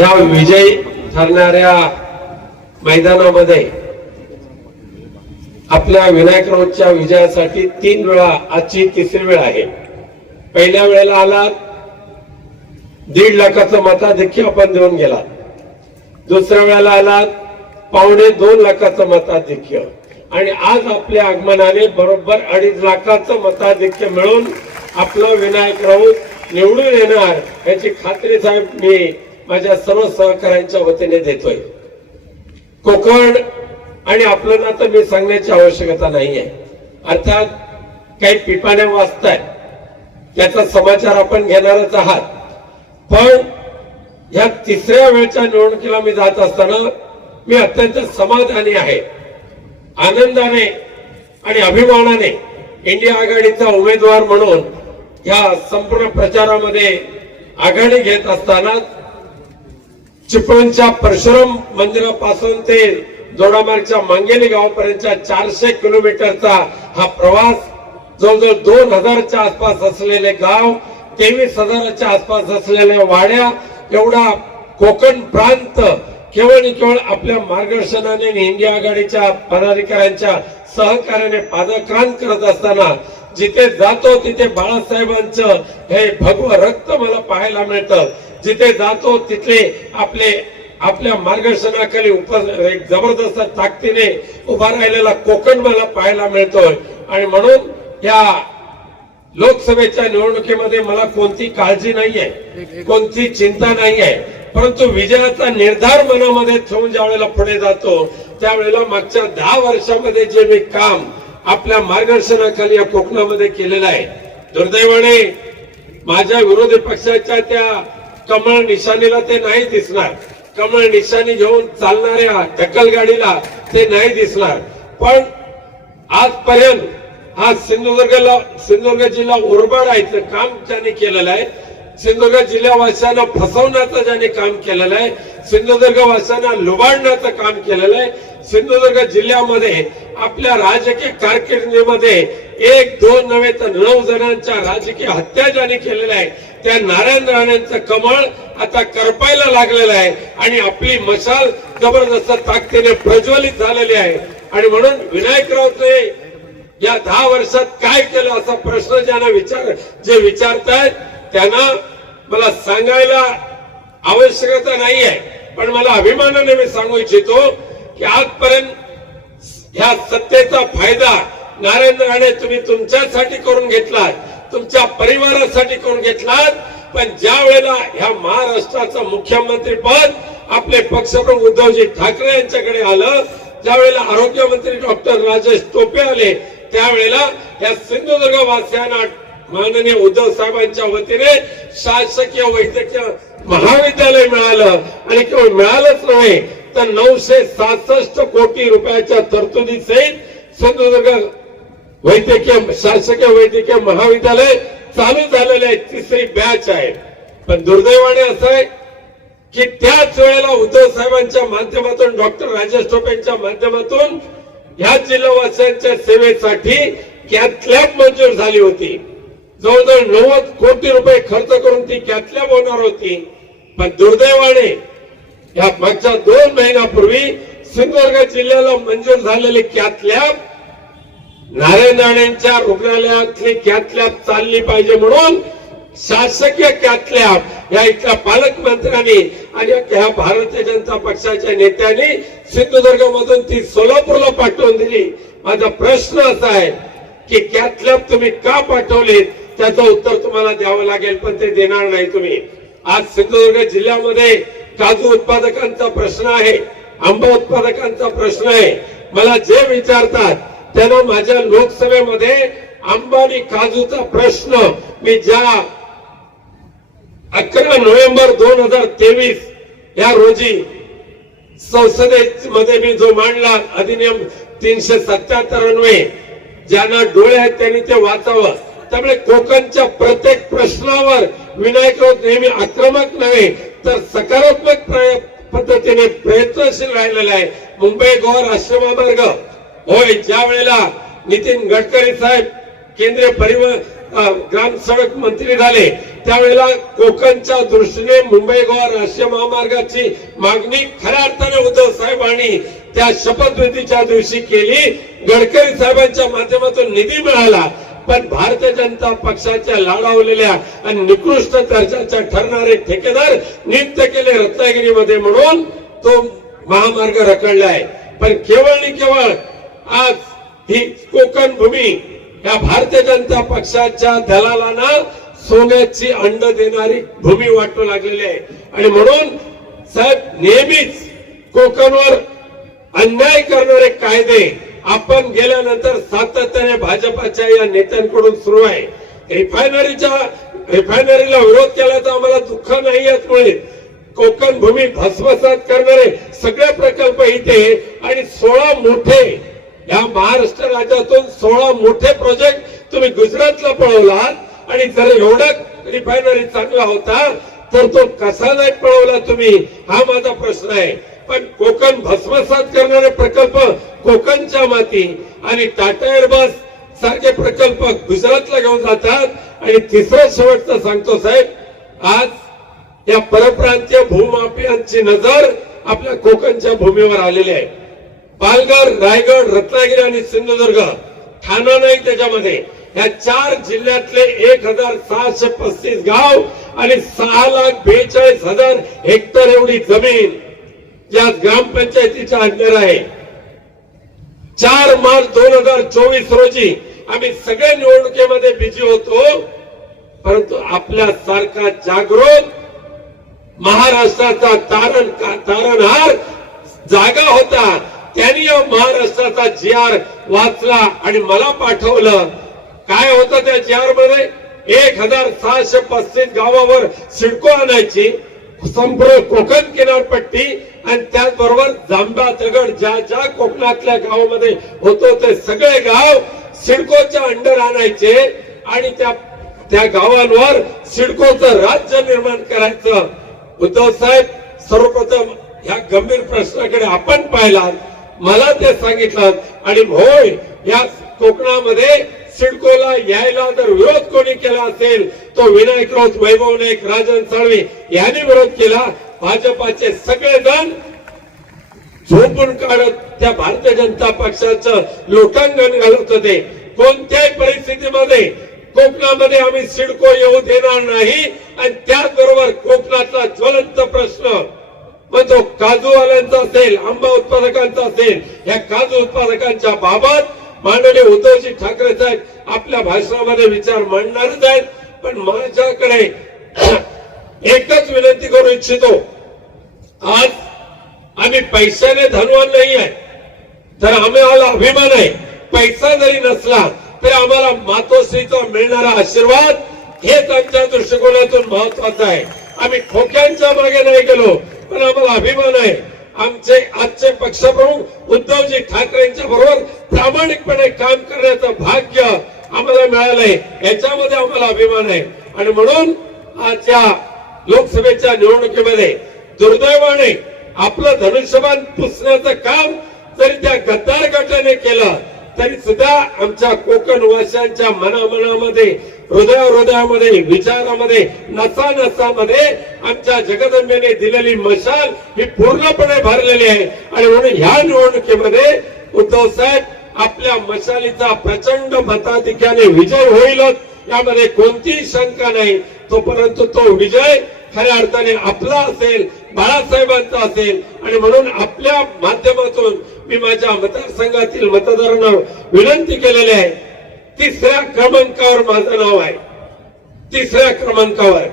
या विजय ठरणाऱ्या मैदानामध्ये आपल्या राऊतच्या विजयासाठी तीन वेळा आजची तिसरी वेळ आहे पहिल्या वेळेला आला दीड लाखाचं मताधिक्य आपण देऊन गेला दुसऱ्या वेळेला आला पावणे दोन लाखाचं मताधिक्य आणि आज आपल्या आगमनाने बरोबर अडीच लाखाचं मताधिक्य मिळून आपलं विनायक राऊत निवडून येणार याची खात्री साहेब मी माझ्या सर्व सहकार्यांच्या वतीने देतोय कोकण आणि आपल्याला तर मी सांगण्याची आवश्यकता नाही आहे अर्थात काही पिपाने वाचताय त्याचा समाचार आपण घेणारच आहात पण या तिसऱ्या वेळच्या निवडणुकीला मी जात असताना मी अत्यंत समाधानी आहे आनंदाने आणि अभिमानाने इंडिया आघाडीचा उमेदवार म्हणून या संपूर्ण प्रचारामध्ये आघाडी घेत असताना चिपळूणच्या परशुराम मंदिरापासून ते जोडामार्गच्या मांगेली गावापर्यंतच्या चारशे किलोमीटरचा हा प्रवास जवळजवळ दोन हजारच्या आसपास असलेले गाव तेवीस हजाराच्या आसपास असलेल्या वाड्या एवढा कोकण प्रांत केवळ केवळ आपल्या मार्गदर्शनाने हिंदी आघाडीच्या पदाधिकाऱ्यांच्या सहकार्याने पादक्रांत करत असताना जिथे जातो तिथे बाळासाहेबांचं हे भगव रक्त मला पाहायला मिळतं जिथे जातो तिथे आपले आपल्या मार्गदर्शनाखाली उप एक जबरदस्त ताकदीने उभा राहिलेला कोकण मला पाहायला मिळतोय आणि म्हणून या लोकसभेच्या निवडणुकीमध्ये मला कोणती काळजी नाहीये कोणती चिंता नाहीये परंतु विजयाचा निर्धार मनामध्ये ठेवून ज्या वेळेला पुढे जातो त्यावेळेला मागच्या दहा वर्षामध्ये जे मी काम आपल्या मार्गदर्शनाखाली या कोकणामध्ये केलेलं आहे दुर्दैवाने माझ्या विरोधी पक्षाच्या त्या कमळ निशाणीला ते नाही दिसणार कमळ निशाणी घेऊन चालणाऱ्या टक्कल गाडीला ते नाही दिसणार पण आजपर्यंत हा सिंधुदुर्गला सिंधुदुर्ग जिल्हा राहायचं काम त्याने केलेलं आहे सिंधुदुर्ग जिल्ह्यावासियांना फसवण्याचं ज्याने काम केलेलं आहे सिंधुदुर्ग वासियांना लुबाडण्याचं काम केलेलं आहे सिंधुदुर्ग जिल्ह्यामध्ये आपल्या राजकीय कारकिर्दीमध्ये एक दोन नव्हे तर नऊ जणांच्या राजकीय हत्या ज्याने केलेल्या आहेत त्या नारायण राणेंचं कमळ आता करपायला लागलेलं आहे आणि आपली मशाल जबरदस्त ताकदीने प्रज्वलित झालेली आहे आणि म्हणून विनायक राऊतने या दहा वर्षात काय केलं असा प्रश्न ज्यांना विचार जे विचारतायत त्यांना मला सांगायला आवश्यकता नाही आहे पण मला अभिमानाने मी सांगू इच्छितो की आजपर्यंत ह्या सत्तेचा फायदा नारायण राणे तुम्ही तुमच्यासाठी करून घेतलात तुमच्या परिवारासाठी करून घेतलात पण ज्या वेळेला ह्या महाराष्ट्राचं मुख्यमंत्री पद आपले पक्षप्रमुख उद्धवजी ठाकरे यांच्याकडे आलं ज्यावेळेला आरोग्यमंत्री डॉक्टर राजेश टोपे आले त्यावेळेला या सिंधुदुर्ग वासियांना माननीय उद्धव साहेबांच्या वतीने शासकीय वैद्यकीय महाविद्यालय मिळालं आणि केवळ मिळालंच नाही तर नऊशे सासष्ट कोटी रुपयाच्या तरतुदी सहित सिंधुदुर्ग वैद्यकीय शासकीय वैद्यकीय महाविद्यालय चालू झालेले आहे तिसरी बॅच आहे पण दुर्दैवाने असं आहे की त्याच वेळेला उद्धव साहेबांच्या माध्यमातून डॉक्टर राजेश टोपेंच्या माध्यमातून ह्या जिल्हावासियांच्या सेवेसाठी कॅथलॅब मंजूर झाली होती जवळजवळ नव्वद कोटी रुपये खर्च करून ती कॅथलॅब होणार होती पण दुर्दैवाने या मागच्या दोन महिन्यापूर्वी सिंधुदुर्ग जिल्ह्याला मंजूर झालेले लॅब नारायण राणेंच्या रुग्णालयातली कॅथलॅब चालली पाहिजे म्हणून शासकीय कॅथलॅब या इथल्या पालकमंत्र्यांनी आणि ह्या भारतीय जनता पक्षाच्या नेत्यांनी सिंधुदुर्ग मधून ती सोलापूरला पाठवून दिली माझा प्रश्न असा आहे की कॅथलॅब तुम्ही का पाठवलेत त्याचं उत्तर तुम्हाला द्यावं लागेल पण ते देणार नाही तुम्ही आज सिंधुदुर्ग जिल्ह्यामध्ये काजू उत्पादकांचा प्रश्न आहे आंबा उत्पादकांचा प्रश्न आहे मला जे विचारतात त्यांना माझ्या लोकसभेमध्ये आंबा आणि काजूचा प्रश्न मी ज्या अकरा नोव्हेंबर दोन हजार तेवीस या रोजी संसदेमध्ये मी जो मांडला अधिनियम तीनशे सत्याहत्तर अन्वये ज्यांना डोळे आहेत त्यांनी ते वाचावं त्यामुळे कोकणच्या प्रत्येक प्रश्नावर विनायक राऊत नेहमी आक्रमक नव्हे तर सकारात्मक पद्धतीने प्रयत्नशील राहिलेला आहे मुंबई गोवा राष्ट्रीय महामार्ग होय ज्या वेळेला नितीन गडकरी साहेब केंद्रीय परिवहन सडक मंत्री झाले त्यावेळेला कोकणच्या दृष्टीने मुंबई गोवा राष्ट्रीय महामार्गाची मागणी खऱ्या अर्थाने उद्धव साहेबांनी त्या शपथविधीच्या दिवशी केली गडकरी साहेबांच्या माध्यमातून निधी मिळाला पण भारतीय जनता पक्षाच्या लाडावलेल्या आणि निकृष्ट दर्जाच्या ठरणारे ठेकेदार नियुक्त केले रत्नागिरीमध्ये म्हणून तो महामार्ग रखडला आहे पण केवळ आणि केवळ आज ही कोकण भूमी या भारतीय जनता पक्षाच्या दलालांना सोन्याची अंड देणारी भूमी वाटू लागलेली आहे आणि म्हणून साहेब नेहमीच कोकणवर अन्याय करणारे कायदे आपण गेल्यानंतर सातत्याने भाजपाच्या या नेत्यांकडून सुरू आहे रिफायनरीच्या रिफायनरीला विरोध केला तर आम्हाला दुःख नाही याचमुळे कोकण भूमी भस्मसात करणारे सगळे प्रकल्प इथे आणि सोळा मोठे या महाराष्ट्र राज्यातून सोळा मोठे प्रोजेक्ट तुम्ही गुजरातला पळवलात आणि जर एवढा रिफायनरी चांगला होता तर तो कसा नाही पळवला तुम्ही हा माझा प्रश्न आहे पण कोकण भस्मसात करणारे प्रकल्प कोकणच्या माती आणि टाटा एअरबस सारखे प्रकल्प गुजरातला घेऊन जातात आणि तिसरं शेवटचा सांगतो साहेब आज या परप्रांतीय भूमाफियांची नजर आपल्या कोकणच्या भूमीवर आलेली आहे पालघर रायगड रत्नागिरी आणि सिंधुदुर्ग ठाणा नाही त्याच्यामध्ये या चार जिल्ह्यातले एक हजार सहाशे पस्तीस गाव आणि सहा लाख बेचाळीस हजार हेक्टर एवढी जमीन या ग्रामपंचायतीच्या अंडर आहे चार मार्च दोन हजार चोवीस रोजी आम्ही सगळ्या निवडणुकीमध्ये बिझी होतो परंतु आपल्या सारखा जागरूक महाराष्ट्राचा तारण तारणहार जागा होता त्यांनी या महाराष्ट्राचा जी आर वाचला आणि मला पाठवलं काय होतं त्या जी आर मध्ये एक हजार सहाशे पस्तीस गावावर सिडको आणायची संपूर्ण कोकण किनारपट्टी आणि त्याचबरोबर जांबा दगड ज्या ज्या कोकणातल्या गावामध्ये होतो ते सगळे गाव सिडकोच्या अंडर आणायचे आणि त्या त्या गावांवर सिडकोच राज्य निर्माण करायचं उद्धव साहेब सर्वप्रथम या गंभीर प्रश्नाकडे आपण पाहिला मला ते सांगितलं आणि होय या कोकणामध्ये सिडकोला यायला जर विरोध कोणी केला असेल तो विनायक राऊत वैभव नाईक राजन साळवी यांनी विरोध केला भाजपाचे सगळेजण झोपून काढत त्या भारतीय जनता पक्षाचं लोटांगण घालत होते कोणत्याही परिस्थितीमध्ये कोकणामध्ये आम्ही सिडको येऊ देणार नाही आणि त्याचबरोबर कोकणातला ज्वलंत प्रश्न मग म्हणजे तो काजूवाल्यांचा असेल आंबा उत्पादकांचा असेल या काजू उत्पादकांच्या बाबत माननीय उद्धवजी ठाकरे साहेब आपल्या भाषणामध्ये विचार मांडणारच आहेत पण माझ्याकडे एकच विनंती करू इच्छितो आज आम्ही पैशाने धनवान नाही आहे तर आम्हाला अभिमान आहे पैसा जरी नसला तरी आम्हाला मातोश्रीचा मिळणारा आशीर्वाद हेच आमच्या दृष्टिकोनातून महत्वाचं आहे आम्ही ठोक्यांच्या मागे नाही गेलो पण आम्हाला अभिमान आहे आमचे आजचे पक्षप्रमुख उद्धवजी ठाकरेंच्या बरोबर प्रामाणिकपणे काम करण्याचं भाग्य आम्हाला मिळालंय याच्यामध्ये आम्हाला अभिमान आहे आणि म्हणून आजच्या लोकसभेच्या निवडणुकीमध्ये दुर्दैवाने आपलं धनुष्यबान पुसण्याचं काम जरी त्या गद्दार गटाने केलं तरी सुद्धा आमच्या कोकणवाशांच्या मनामनामध्ये हृदया हृदयामध्ये विचारामध्ये नसा नसामध्ये आमच्या जगदंबेने दिलेली मशाल ही पूर्णपणे भरलेली आहे आणि म्हणून ह्या निवडणुकीमध्ये उद्धव साहेब आपल्या मशालीचा प्रचंड मताधिक्याने विजय होईलच यामध्ये कोणतीही शंका नाही तो परंतु तो विजय खऱ्या अर्थाने आपला असेल बाळासाहेबांचा असेल आणि म्हणून आपल्या माध्यमातून मी माझ्या मतदारसंघातील मतदारांना विनंती केलेली आहे तिसऱ्या क्रमांकावर माझं नाव आहे तिसऱ्या क्रमांकावर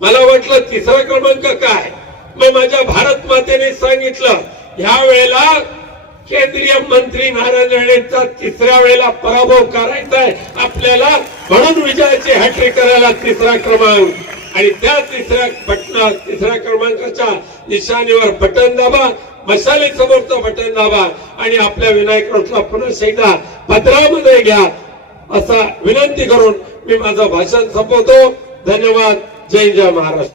मला वाटलं तिसरा क्रमांक काय मग माझ्या भारत मातेने सांगितलं ह्या वेळेला केंद्रीय मंत्री नारायण राणेंचा तिसऱ्या वेळेला पराभव करायचा आहे आपल्याला म्हणून विजयाची हॅट्रिक करायला तिसरा क्रमांक आणि त्या तिसऱ्या बटना तिसऱ्या क्रमांकाच्या निशाणीवर बटन दाबा मसाले समोरचं बटन दाबा आणि आपल्या विनायक रोडला पुन्हा एकदा पत्रामध्ये घ्या असा विनंती करून मी माझं भाषण संपवतो धन्यवाद जय जय महाराष्ट्र